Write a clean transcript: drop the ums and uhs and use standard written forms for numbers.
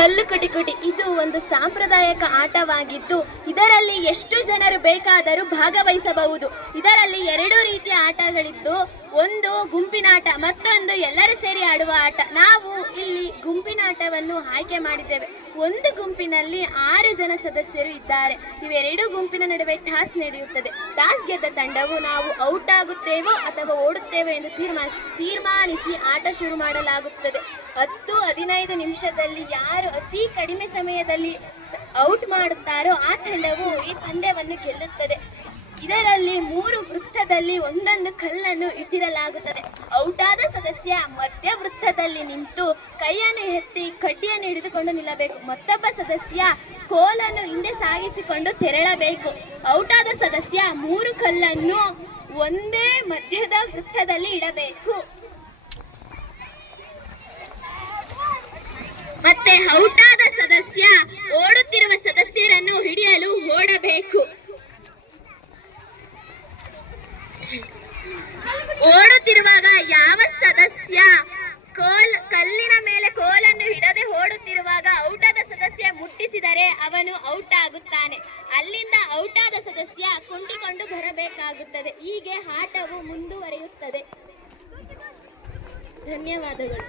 ಕಲ್ಲು ಕುಟಿ ಇದು ಒಂದು ಸಾಂಪ್ರದಾಯಿಕ ಆಟವಾಗಿದ್ದು ಇದರಲ್ಲಿ ಎಷ್ಟು ಜನರು ಬೇಕಾದರೂ ಭಾಗವಹಿಸಬಹುದು. ಇದರಲ್ಲಿ ಎರಡು ರೀತಿಯ ಆಟಗಳಿದ್ದು, ಒಂದು ಗುಂಪಿನಾಟ, ಮತ್ತೊಂದು ಎಲ್ಲರೂ ಸೇರಿ ಆಡುವ ಆಟ. ನಾವು ಇಲ್ಲಿ ಗುಂಪಿನಾಟವನ್ನು ಆಯ್ಕೆ ಮಾಡಿದ್ದೇವೆ. ಒಂದು ಗುಂಪಿನಲ್ಲಿ 6 ಜನ ಸದಸ್ಯರು ಇದ್ದಾರೆ. ಇವೆರಡು ಗುಂಪಿನ ನಡುವೆ ಟಾಸ್ ನಡೆಯುತ್ತದೆ. ಟಾಸ್ ಗೆದ್ದ ತಂಡವು ನಾವು ಔಟ್ ಆಗುತ್ತೇವೋ ಅಥವಾ ಓಡುತ್ತೇವೆ ಎಂದು ತೀರ್ಮಾನಿಸಿ ಆಟ ಶುರು ಮಾಡಲಾಗುತ್ತದೆ. 10-15 ನಿಮಿಷದಲ್ಲಿ ಯಾರು ಅತಿ ಕಡಿಮೆ ಸಮಯದಲ್ಲಿ ಔಟ್ ಮಾಡುತ್ತಾರೋ ಆ ತಂಡವು ಈ ಪಂದ್ಯವನ್ನು ಗೆಲ್ಲುತ್ತದೆ. ಇದರಲ್ಲಿ 3 ವೃತ್ತದಲ್ಲಿ ಒಂದೊಂದು ಕಲ್ಲನ್ನು ಇಟ್ಟಿರಲಾಗುತ್ತದೆ. ಔಟಾದ ಸದಸ್ಯ ಮಧ್ಯ ವೃತ್ತದಲ್ಲಿ ನಿಂತು ಕೈಯನ್ನು ಎತ್ತಿ ಕಡ್ಡಿಯನ್ನು ಹಿಡಿದುಕೊಂಡು ನಿಲ್ಲಬೇಕು. ಮತ್ತೊಬ್ಬ ಸದಸ್ಯ ಕೋಲನ್ನು ಹಿಂದೆ ಸಾಗಿಸಿಕೊಂಡು ತೆರಳಬೇಕು. ಔಟಾದ ಸದಸ್ಯ 3 ಕಲ್ಲನ್ನು ಒಂದೇ ಮಧ್ಯದ ವೃತ್ತದಲ್ಲಿ ಇಡಬೇಕು. ಮತ್ತೆ ಔಟಾದ ಸದಸ್ಯ ಓಡುತ್ತಿರುವ ಸದಸ್ಯರನ್ನು ಹಿಡಿಯಲು ಓಡಬೇಕು. ಓಡುತ್ತಿರುವಾಗ ಯಾವ ಸದಸ್ಯ ಕಲ್ಲಿನ ಮೇಲೆ ಕೋಲನ್ನು ಹಿಡದೆ ಓಡುತ್ತಿರುವಾಗ ಔಟಾದ ಸದಸ್ಯ ಮುಟ್ಟಿಸಿದರೆ ಅವನು ಔಟ್ ಆಗುತ್ತಾನೆ. ಅಲ್ಲಿಂದ ಔಟಾದ ಸದಸ್ಯ ಕುಂಟಿಕೊಂಡು ಬರಬೇಕಾಗುತ್ತದೆ. ಹೀಗೆ ಆಟವು ಮುಂದುವರಿಯುತ್ತದೆ. ಧನ್ಯವಾದಗಳು.